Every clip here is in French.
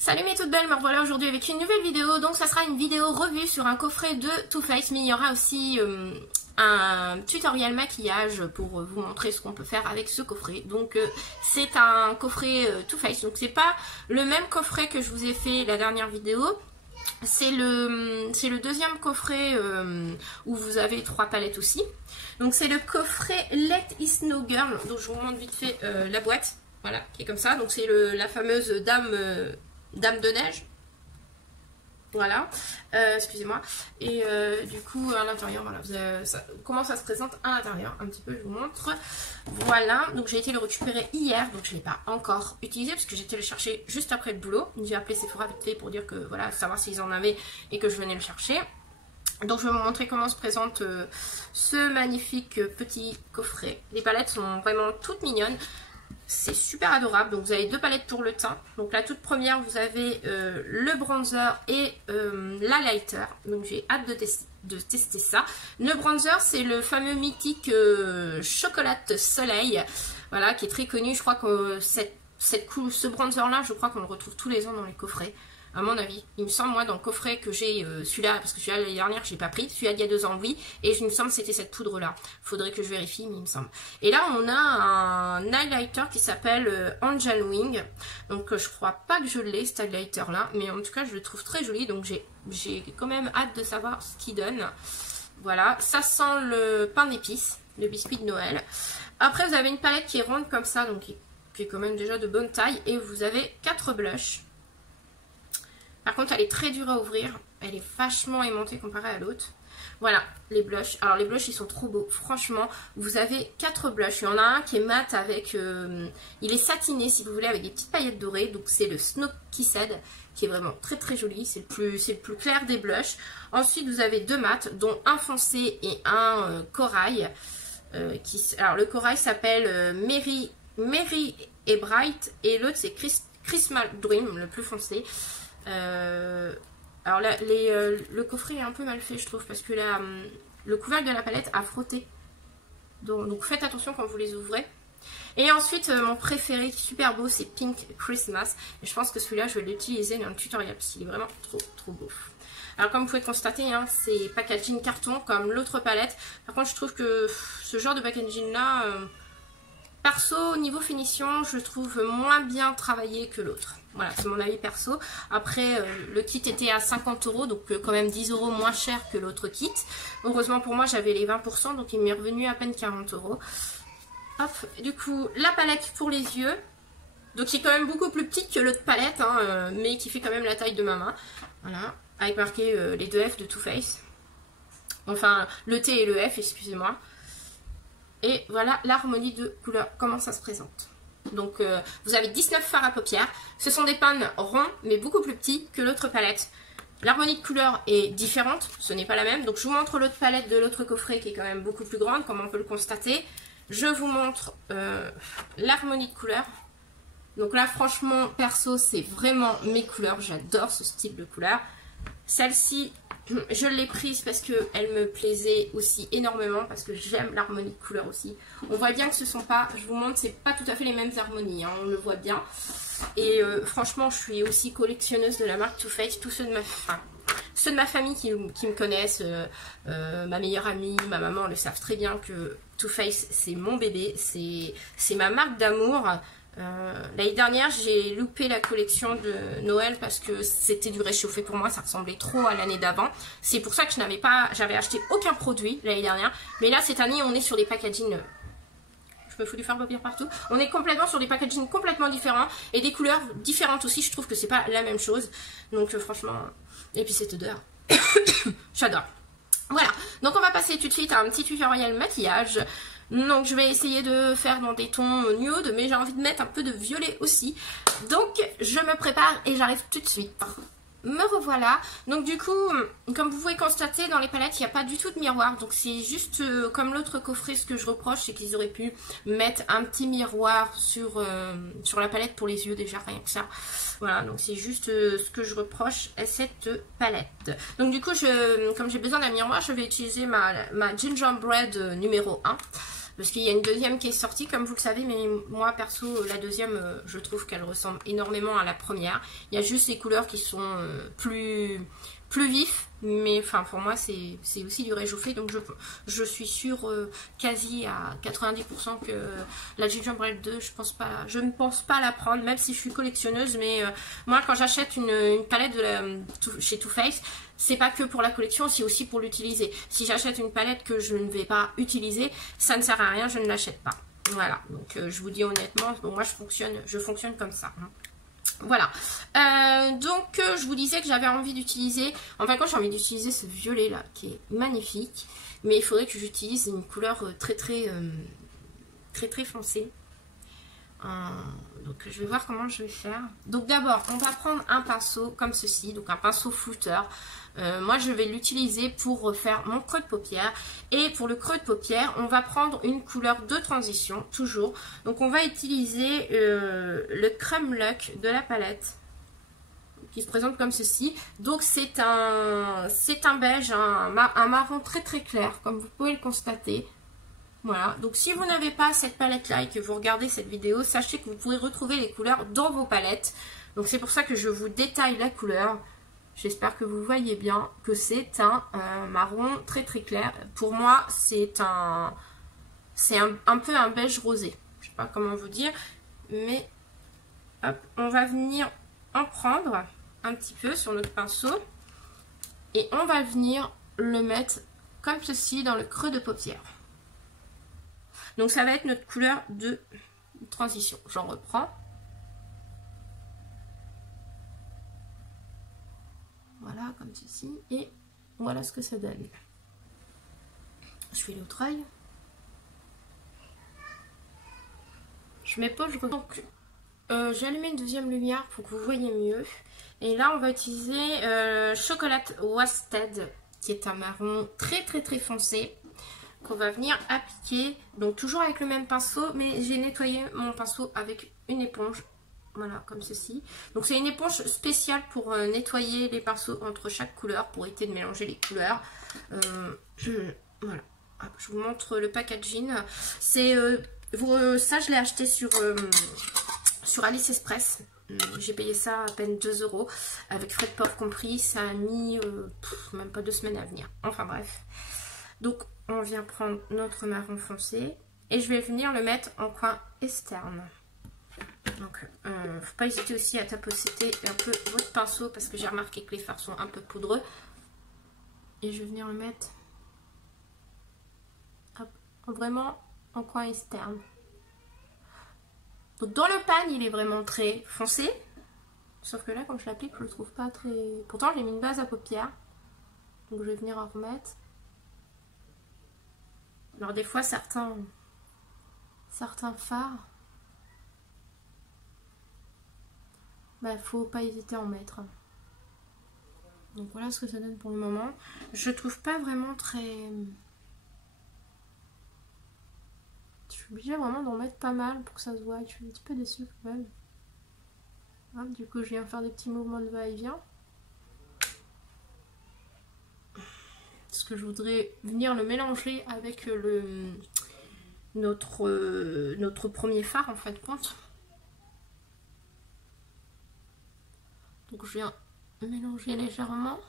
Salut mes toutes belles, me revoilà aujourd'hui avec une nouvelle vidéo. Donc ça sera une vidéo revue sur un coffret de Too Faced, mais il y aura aussi un tutoriel maquillage pour vous montrer ce qu'on peut faire avec ce coffret. Donc c'est un coffret Too Faced, donc c'est pas le même coffret que je vous ai fait la dernière vidéo. C'est le deuxième coffret où vous avez 3 palettes aussi. Donc c'est le coffret Let It Snow Girl, donc je vous montre vite fait la boîte, voilà, qui est comme ça. Donc c'est la fameuse dame de neige, voilà, excusez-moi. Et du coup à l'intérieur, voilà, comment ça se présente à l'intérieur, un petit peu je vous montre. Voilà, donc j'ai été le récupérer hier, donc je ne l'ai pas encore utilisé parce que j'étais le chercher juste après le boulot. J'ai appelé Sephora vite fait pour dire que voilà, savoir s'ils en avaient et que je venais le chercher. Donc je vais vous montrer comment se présente ce magnifique petit coffret. Les palettes sont vraiment toutes mignonnes. C'est super adorable. Donc vous avez 2 palettes pour le teint. Donc la toute première, vous avez le bronzer et l'highlighter. Donc j'ai hâte de tester ça. Le bronzer, c'est le fameux mythique chocolat soleil. Voilà, qui est très connu. Je crois que ce bronzer là, je crois qu'on le retrouve tous les ans dans les coffrets. À mon avis, il me semble, moi, dans le coffret que j'ai, celui-là, parce que celui-là l'année dernière, je l'ai pas pris, celui-là d'il y a 2 ans, oui, et il me semble que c'était cette poudre-là. Faudrait que je vérifie, mais il me semble. Et là, on a un highlighter qui s'appelle Angel Wing. Donc, je crois pas que je l'ai, cet highlighter-là, mais en tout cas, je le trouve très joli, donc j'ai quand même hâte de savoir ce qu'il donne. Voilà, ça sent le pain d'épices, le biscuit de Noël. Après, vous avez une palette qui est ronde comme ça, donc qui est quand même déjà de bonne taille, et vous avez 4 blushs. Par contre, elle est très dure à ouvrir. Elle est vachement aimantée comparée à l'autre. Voilà, les blushs. Alors, les blushs, ils sont trop beaux. Franchement, vous avez 4 blushs. Il y en a un qui est mat avec... il est satiné, si vous voulez, avec des petites paillettes dorées. Donc, c'est le Snow Kissed, qui est vraiment très, très joli. C'est le plus clair des blushs. Ensuite, vous avez 2 mats, dont un foncé et un corail. Alors, le corail s'appelle Mary et Bright. Et l'autre, c'est Christmas Dream, le plus foncé. Alors là, le coffret est un peu mal fait, je trouve, parce que le couvercle de la palette a frotté. Donc faites attention quand vous les ouvrez. Et ensuite, mon préféré, super beau, c'est Pink Christmas. Et je pense que celui-là, je vais l'utiliser dans le tutoriel parce qu'il est vraiment trop beau. Alors comme vous pouvez constater, hein, c'est packaging carton comme l'autre palette. Par contre, je trouve que ce genre de packaging là, perso, au niveau finition, je trouve moins bien travaillé que l'autre. Voilà, c'est mon avis perso. Après, le kit était à 50 €, donc quand même 10 € moins cher que l'autre kit. Heureusement pour moi, j'avais les 20%, donc il m'est revenu à peine 40 €. Hop, du coup, la palette pour les yeux. Donc qui est quand même beaucoup plus petite que l'autre palette, hein, mais qui fait quand même la taille de ma main. Voilà, avec marqué les 2 F de Too Faced. Enfin, le T et le F, excusez-moi. Et voilà l'harmonie de couleurs, comment ça se présente. Donc vous avez 19 fards à paupières. Ce sont des pans ronds, mais beaucoup plus petits que l'autre palette. L'harmonie de couleurs est différente, ce n'est pas la même. Donc je vous montre l'autre palette de l'autre coffret qui est quand même beaucoup plus grande, comme on peut le constater. Je vous montre l'harmonie de couleurs. Donc là franchement, perso, c'est vraiment mes couleurs. J'adore ce style de couleur. Celle-ci, je l'ai prise parce qu'elle me plaisait aussi énormément, parce que j'aime l'harmonie de couleur aussi. On voit bien que ce sont pas, je vous montre, c'est pas tout à fait les mêmes harmonies, hein, on le voit bien. Et franchement, je suis aussi collectionneuse de la marque Too Faced. Tous ceux de ma famille qui me connaissent, ma meilleure amie, ma maman le savent très bien que Too Faced, c'est mon bébé, c'est ma marque d'amour. L'année dernière, j'ai loupé la collection de Noël parce que c'était du réchauffé pour moi, ça ressemblait trop à l'année d'avant. C'est pour ça que j'avais acheté aucun produit l'année dernière. Mais là, cette année, on est sur des packaging. Je me fous du fard paupières partout. On est complètement sur des packaging complètement différents et des couleurs différentes aussi. Je trouve que c'est pas la même chose. Donc franchement, et puis cette odeur, j'adore. Voilà. Donc on va passer tout de suite à un petit tutoriel maquillage. Donc je vais essayer de faire dans des tons nude, mais j'ai envie de mettre un peu de violet aussi. Donc je me prépare et j'arrive tout de suite. Me revoilà. Donc du coup, comme vous pouvez constater, dans les palettes, il n'y a pas du tout de miroir. Donc c'est juste comme l'autre coffret, ce que je reproche, c'est qu'ils auraient pu mettre un petit miroir sur la palette pour les yeux, déjà rien que ça. Voilà, donc c'est juste ce que je reproche à cette palette. Donc du coup, comme j'ai besoin d'un miroir, je vais utiliser ma Gingerbread numéro 1. Parce qu'il y a une deuxième qui est sortie, comme vous le savez, mais moi, perso, la deuxième, je trouve qu'elle ressemble énormément à la première. Il y a juste les couleurs qui sont plus vifs, mais enfin, pour moi, c'est aussi du réchauffé, donc je suis sûre quasi à 90% que la Gingerbread 2, je ne pense pas la prendre, même si je suis collectionneuse, mais moi, quand j'achète une palette chez Too Faced, c'est pas que pour la collection, c'est aussi pour l'utiliser. Si j'achète une palette que je ne vais pas utiliser, ça ne sert à rien, je ne l'achète pas. Voilà, donc je vous dis honnêtement, bon, moi je fonctionne comme ça. Hein. Voilà, donc je vous disais que j'avais envie d'utiliser, enfin quand j'ai envie d'utiliser ce violet là, qui est magnifique, mais il faudrait que j'utilise une couleur très foncée. Donc je vais voir comment je vais faire. Donc d'abord on va prendre un pinceau comme ceci, donc un pinceau flouteur. Moi je vais l'utiliser pour faire mon creux de paupière, et pour le creux de paupière on va prendre une couleur de transition toujours. Donc on va utiliser le Crème Look de la palette qui se présente comme ceci. Donc c'est un beige, un marron très clair comme vous pouvez le constater. Voilà, donc si vous n'avez pas cette palette là et que vous regardez cette vidéo, sachez que vous pourrez retrouver les couleurs dans vos palettes. Donc c'est pour ça que je vous détaille la couleur. J'espère que vous voyez bien que c'est un marron très clair. Pour moi c'est un peu un beige rosé. Je sais pas comment vous dire, mais hop, on va venir en prendre un petit peu sur notre pinceau et on va venir le mettre comme ceci dans le creux de paupière. Donc ça va être notre couleur de transition. J'en reprends. Voilà, comme ceci. Et voilà ce que ça donne. Je fais l'autre œil. Je m'épose, je reprends. Donc, j'ai allumé une deuxième lumière pour que vous voyez mieux. Et là, on va utiliser Chocolate Wasted, qui est un marron très foncé, qu'on va venir appliquer, donc toujours avec le même pinceau, mais j'ai nettoyé mon pinceau avec une éponge, voilà, comme ceci. Donc c'est une éponge spéciale pour nettoyer les pinceaux entre chaque couleur, pour éviter de mélanger les couleurs. Voilà, hop, je vous montre le packaging. C'est ça, je l'ai acheté sur Alice Express. J'ai payé ça à peine 2 €, avec frais de port compris. Ça a mis même pas 2 semaines à venir. Enfin bref. Donc on vient prendre notre marron foncé et je vais venir le mettre en coin externe. Donc faut pas hésiter aussi à tapoter un peu votre pinceau, parce que j'ai remarqué que les fards sont un peu poudreux. Et je vais venir le mettre vraiment en coin externe. Donc dans le pan il est vraiment très foncé, sauf que là quand je l'applique je le trouve pas très... Pourtant j'ai mis une base à paupières, donc je vais venir en remettre. Alors des fois certains fards, bah faut pas hésiter à en mettre. Donc voilà ce que ça donne pour le moment. Je trouve pas vraiment très... Je suis obligée vraiment d'en mettre pas mal pour que ça se voit. Je suis un petit peu déçue quand même. Hop, du coup je viens faire des petits mouvements de va-et-vient. Parce que je voudrais venir le mélanger avec notre premier fard en fin de compte. Donc je viens mélanger légèrement.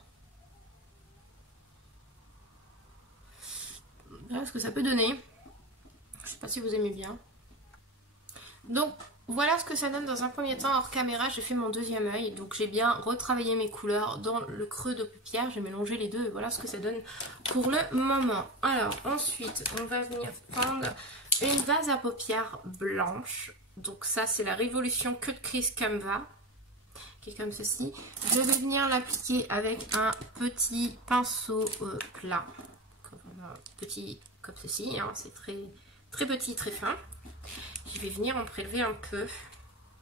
Voilà ce que ça peut donner. Je sais pas si vous aimez bien. Donc voilà ce que ça donne dans un premier temps. Hors caméra, j'ai fait mon deuxième œil. Donc j'ai bien retravaillé mes couleurs dans le creux de paupière. J'ai mélangé les deux et voilà ce que ça donne pour le moment. Alors ensuite, on va venir prendre une base à paupières blanche. Donc ça, c'est la Révolution Cut Crease Canva, qui est comme ceci. Je vais venir l'appliquer avec un petit pinceau plat. Petit comme ceci, hein. C'est très petit, très fin. Je vais venir en prélever un peu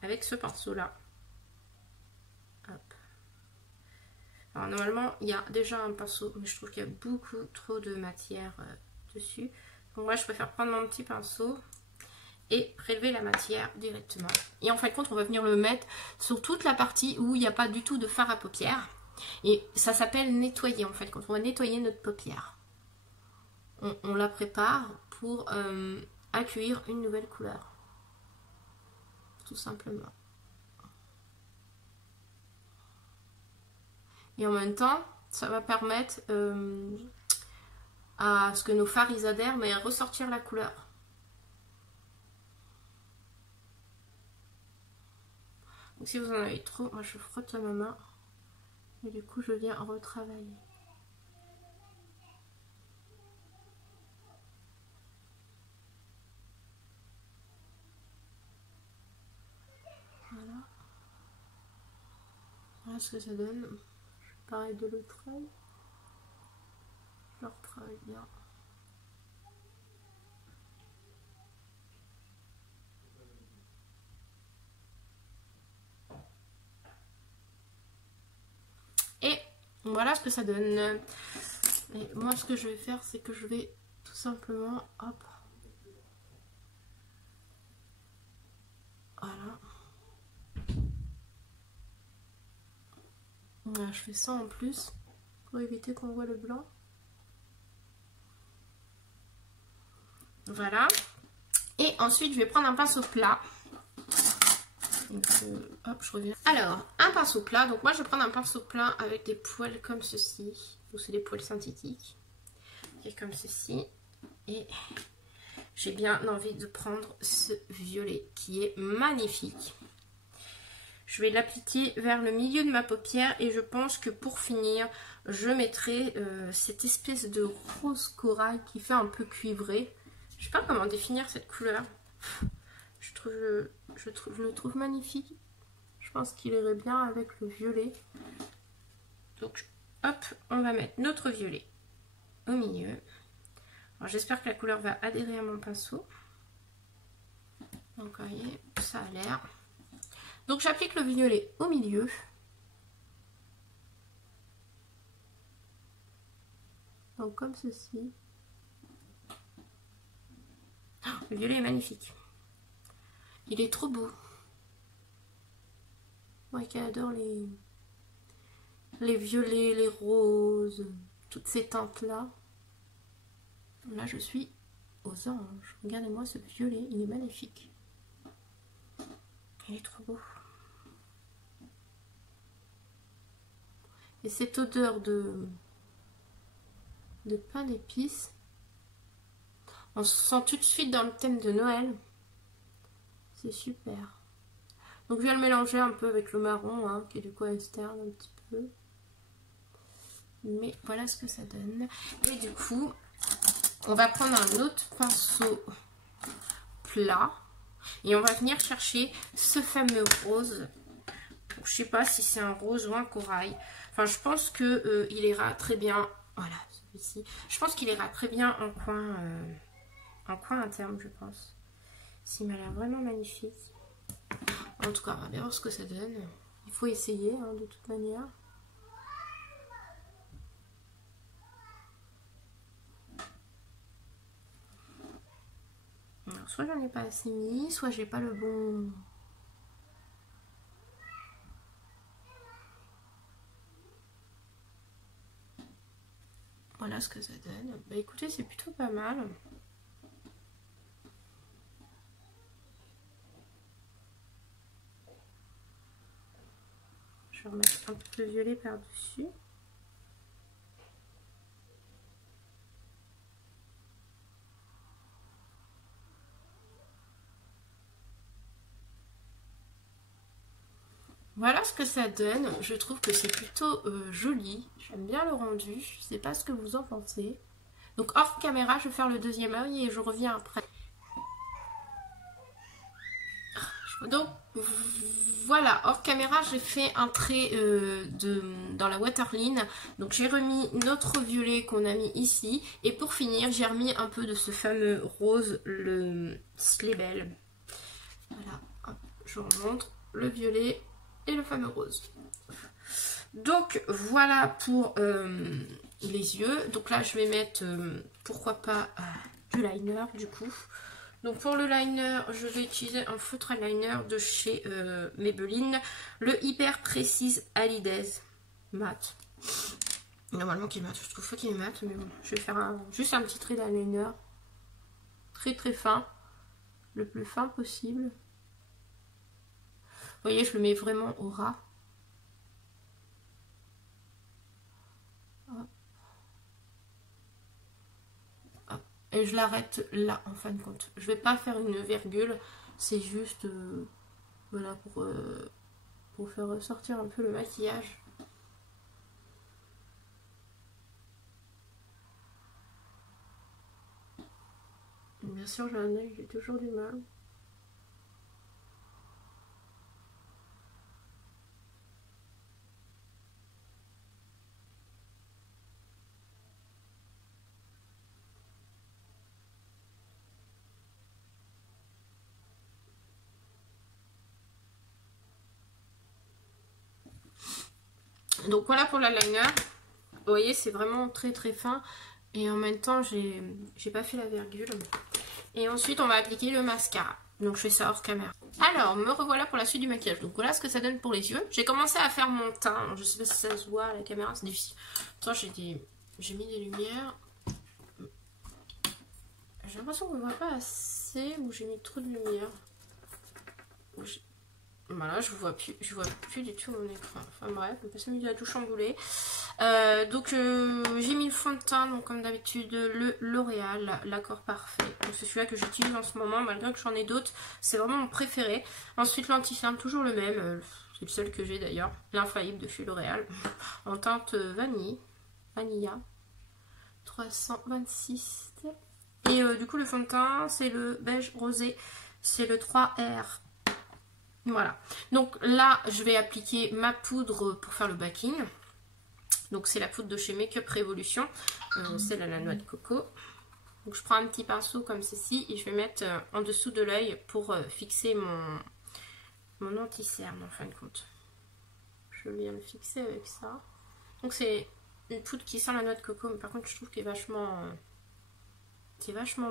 avec ce pinceau là. Hop. Alors normalement il y a déjà un pinceau, mais je trouve qu'il y a beaucoup trop de matière dessus. Donc moi je préfère prendre mon petit pinceau et prélever la matière directement. Et en fin de compte on va venir le mettre sur toute la partie où il n'y a pas du tout de fard à paupières. Et ça s'appelle nettoyer en fait, quand on va nettoyer notre paupière. On la prépare pour accueillir une nouvelle couleur. Tout simplement. Et en même temps, ça va permettre à ce que nos fards ils adhèrent, mais à ressortir la couleur. Donc si vous en avez trop, moi je frotte à ma main. Et du coup je viens retravailler. Voilà. Voilà ce que ça donne. Pareil de l'autre œil. Je le retravaille bien. Et voilà ce que ça donne. Et moi ce que je vais faire, c'est que je vais tout simplement, hop. Voilà. Voilà, je fais ça en plus pour éviter qu'on voit le blanc. Voilà. Et ensuite, je vais prendre un pinceau plat. Donc, hop, je reviens. Alors, un pinceau plat. Donc, moi, je vais prendre un pinceau plat avec des poils comme ceci. Donc, c'est des poils synthétiques. Et comme ceci. Et j'ai bien envie de prendre ce violet qui est magnifique. Je vais l'appliquer vers le milieu de ma paupière et je pense que pour finir, je mettrai cette espèce de rose corail qui fait un peu cuivré. Je sais pas comment définir cette couleur. Je le trouve magnifique. Je pense qu'il irait bien avec le violet. Donc hop, on va mettre notre violet au milieu. Alors j'espère que la couleur va adhérer à mon pinceau. Donc vous voyez, ça a l'air. Donc j'applique le violet au milieu. Donc comme ceci. Oh, le violet est magnifique. Il est trop beau. Moi qui adore les violets, les roses, toutes ces teintes-là. Là je suis aux anges. Regardez-moi ce violet, il est magnifique. Il est trop beau. Et cette odeur de pain d'épices, on se sent tout de suite dans le thème de Noël. C'est super. Donc je viens le mélanger un peu avec le marron, hein, qui est du coin externe un petit peu. Mais voilà ce que ça donne. Et du coup, on va prendre un autre pinceau plat. Et on va venir chercher ce fameux rose. Je sais pas si c'est un rose ou un corail. Enfin, je pense que il ira très bien. Voilà, celui-ci. Je pense qu'il ira très bien en coin interne, je pense. Il m'a l'air vraiment magnifique. En tout cas, on va bien voir ce que ça donne. Il faut essayer, hein, de toute manière. Alors, soit j'en ai pas assez mis, soit j'ai pas le bon... Voilà ce que ça donne. Bah écoutez, c'est plutôt pas mal. Je vais remettre un peu de violet par-dessus. Voilà ce que ça donne. Je trouve que c'est plutôt joli. J'aime bien le rendu. Je sais pas ce que vous en pensez. Donc hors caméra, je vais faire le deuxième œil et je reviens après. Donc voilà, hors caméra, j'ai fait un trait dans la waterline. Donc j'ai remis notre violet qu'on a mis ici. Et pour finir, j'ai remis un peu de ce fameux rose, le Slebel. Voilà, hop, je vous remontre le violet et le fameux rose. Donc voilà pour les yeux. Donc là je vais mettre pourquoi pas du liner du coup. Donc pour le liner, je vais utiliser un feutre liner de chez Maybelline, le Hyper Précise Alides mat. Normalement qui est mat, je trouve pas qu'il est mat, mais bon, je vais faire juste un petit trait d'eyeliner très très fin le plus fin possible. Vous voyez, je le mets vraiment au ras. Hop. Hop. Et je l'arrête là en fin de compte. Je vais pas faire une virgule, c'est juste voilà pour faire ressortir un peu le maquillage. Bien sûr, j'ai un œil, j'ai toujours du mal. Donc voilà pour l'eyeliner. Vous voyez, c'est vraiment très très fin. Et en même temps, j'ai pas fait la virgule. Et ensuite, on va appliquer le mascara. Donc je fais ça hors caméra. Alors, me revoilà pour la suite du maquillage. Donc voilà ce que ça donne pour les yeux. J'ai commencé à faire mon teint. Je sais pas si ça se voit à la caméra, c'est difficile. Attends, j'ai mis des lumières. J'ai l'impression qu'on ne voit pas assez ou j'ai mis trop de lumière. Voilà, je vois plus du tout mon écran. Enfin bref, le passé milieu a tout chamboulé. Donc j'ai mis le fond de teint, donc comme d'habitude le L'Oréal, l'accord parfait. Donc c'est celui-là que j'utilise en ce moment, malgré que j'en ai d'autres. C'est vraiment mon préféré. Ensuite l'anti-cerne, toujours le même. C'est le seul que j'ai d'ailleurs. L'infaillible de chez L'Oréal. En teinte Vanilla. 326. Et du coup le fond de teint, c'est le beige rosé. C'est le 3R. Voilà, donc là je vais appliquer ma poudre pour faire le backing. Donc c'est la poudre de chez Make Up Revolution, celle à la noix de coco. Donc je prends un petit pinceau comme ceci et je vais mettre en dessous de l'œil pour fixer mon anti-cerne en fin de compte. Je viens le fixer avec ça. Donc c'est une poudre qui sent la noix de coco, mais par contre je trouve qu'elle est vachement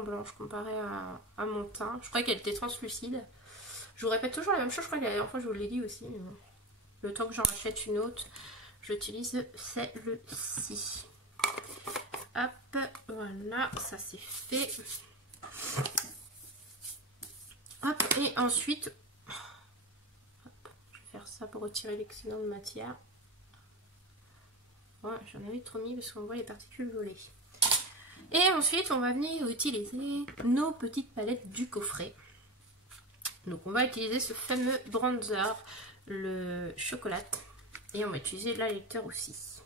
blanche comparée à mon teint. Je crois qu'elle était translucide. Je vous répète toujours la même chose, je crois que la dernière fois je vous l'ai dit aussi. Mais bon. Le temps que j'en achète une autre, j'utilise celle-ci. Hop, voilà, ça c'est fait. Hop, et ensuite, hop, je vais faire ça pour retirer l'excédent de matière. Ouais, j'en avais trop mis parce qu'on voit les particules voler. Et ensuite, on va venir utiliser nos petites palettes du coffret. Donc on va utiliser ce fameux bronzer, le chocolat, et on va utiliser l'highlighter aussi.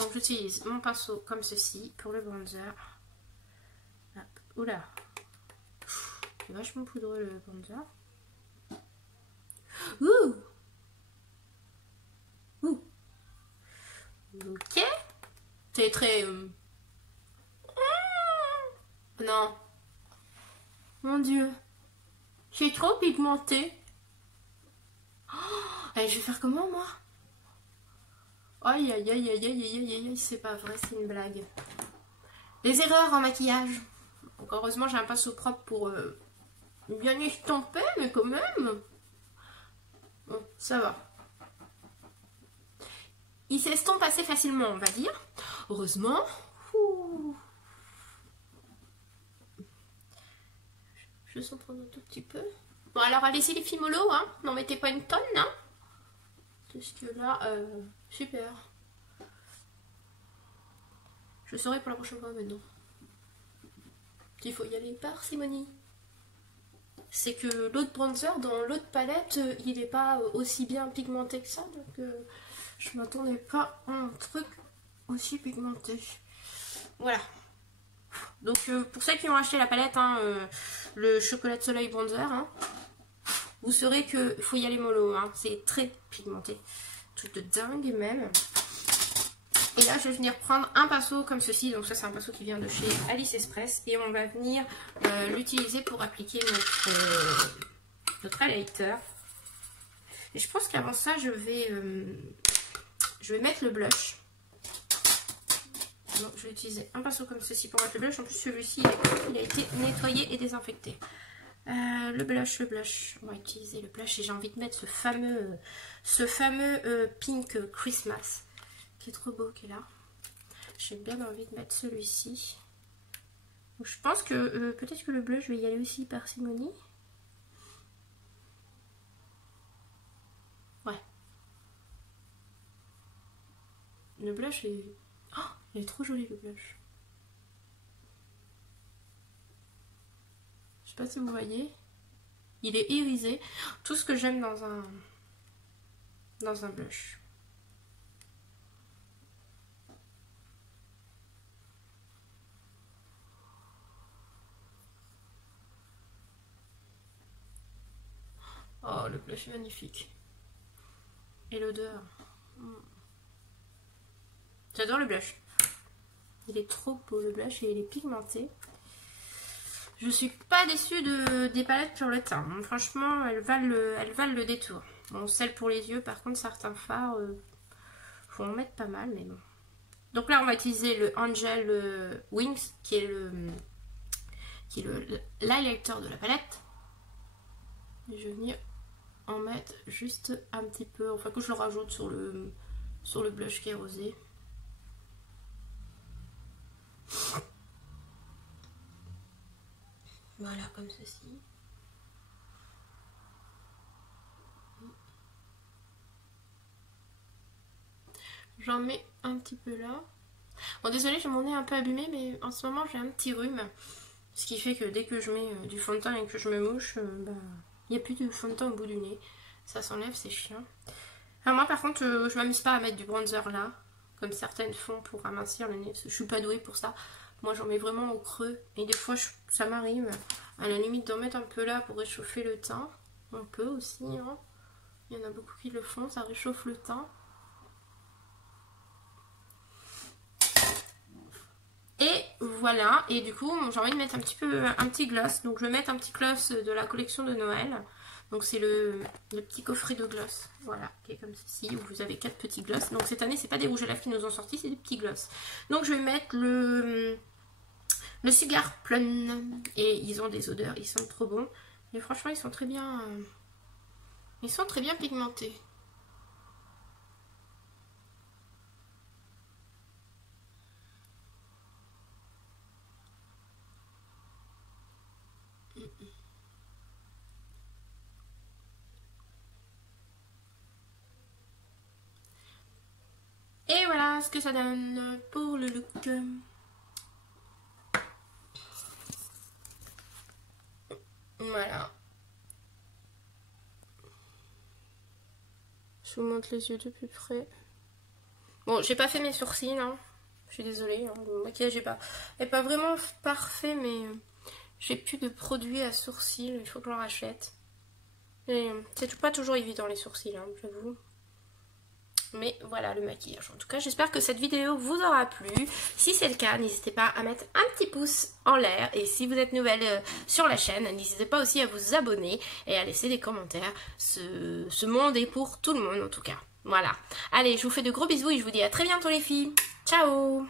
Donc j'utilise mon pinceau comme ceci pour le bronzer. Hop. Oula, c'est vachement poudreux le bronzer. Ouh. Ouh. Ok. C'est très... Non. Mon Dieu. J'ai trop pigmenté. Oh, allez, je vais faire comment moi? Aïe aïe aïe aïe aïe aïe aïe aïe, c'est pas vrai, c'est une blague. Des erreurs en maquillage. Donc heureusement j'ai un pinceau propre pour bien estomper, mais quand même. Bon, ça va. Il s'estompe assez facilement, on va dire. Heureusement. Ouh. Je sens prendre un tout petit peu. Bon alors allez-y les filles mollo, hein. N'en mettez pas une tonne, hein. Parce que là, super. Je saurai pour la prochaine fois maintenant. Il faut y aller parcimonie. C'est que l'autre bronzer dans l'autre palette, il n'est pas aussi bien pigmenté que ça. Donc je m'attendais pas à un truc aussi pigmenté. Voilà. Donc pour ceux qui ont acheté la palette, hein, le chocolat de soleil bronzer, hein, vous saurez qu'il faut y aller mollo, hein, c'est très pigmenté, truc de dingue même. Et là je vais venir prendre un pinceau comme ceci, donc ça c'est un pinceau qui vient de chez Alice Express, et on va venir l'utiliser pour appliquer notre highlighter. Et je pense qu'avant ça je vais mettre le blush. Donc, je vais utiliser un pinceau comme ceci pour mettre le blush. En plus, celui-ci, il a été nettoyé et désinfecté. Le blush. On va utiliser le blush et j'ai envie de mettre ce fameux Pink Christmas qui est trop beau, qui est là. J'ai bien envie de mettre celui-ci. Donc, je pense que peut-être que le bleu, je vais y aller aussi parcimonie. Ouais. Le blush est... Oh, il est trop joli le blush. Je sais pas si vous voyez. Il est irisé. Tout ce que j'aime dans un blush. Oh, le blush est magnifique. Et l'odeur. J'adore le blush. Il est trop beau le blush et il est pigmenté. Je suis pas déçue des palettes pour le teint. Franchement, elles valent le détour. Bon, celle pour les yeux, par contre, certains fards, faut en mettre pas mal, mais bon. Donc là, on va utiliser le Angel Wings, qui est l'highlighter de la palette. Et je vais venir en mettre juste un petit peu, enfin que je le rajoute sur le blush qui est rosé. Voilà, comme ceci. J'en mets un petit peu là. Bon, désolée, j'ai mon nez un peu abîmé, mais en ce moment j'ai un petit rhume. Ce qui fait que dès que je mets du fond de teint et que je me mouche, il n'y a plus de fond de teint au bout du nez. Ça s'enlève, c'est chiant. Alors moi par contre, je m'amuse pas à mettre du bronzer là, comme certaines font pour amincir le nez. Je suis pas douée pour ça. Moi j'en mets vraiment au creux. Et des fois ça m'arrive à la limite d'en mettre un peu là pour réchauffer le teint. On peut aussi, hein. Il y en a beaucoup qui le font, ça réchauffe le teint. Et voilà, et du coup j'ai envie de mettre un petit gloss. Donc je vais mettre un petit gloss de la collection de Noël. Donc c'est le petit coffret de gloss, voilà, qui est comme ceci, où vous avez 4 petits gloss. Donc cette année c'est pas des rouges à lèvres qui nous ont sortis, c'est des petits gloss. Donc je vais mettre le Cigar Plum, et ils ont des odeurs, ils sont trop bons. Et franchement ils sont très bien pigmentés. Et voilà ce que ça donne pour le look. Voilà. Je vous montre les yeux de plus près. Bon, j'ai pas fait mes sourcils, hein. Je suis désolée, hein. Le maquillage est pas vraiment parfait, mais j'ai plus de produits à sourcils, il faut que j'en rachète. Et c'est pas toujours évident les sourcils, hein, j'avoue. Mais voilà le maquillage. En tout cas, j'espère que cette vidéo vous aura plu. Si c'est le cas, n'hésitez pas à mettre un petit pouce en l'air. Et si vous êtes nouvelle sur la chaîne, n'hésitez pas aussi à vous abonner et à laisser des commentaires. Ce monde est pour tout le monde en tout cas. Voilà. Allez, je vous fais de gros bisous et je vous dis à très bientôt les filles. Ciao!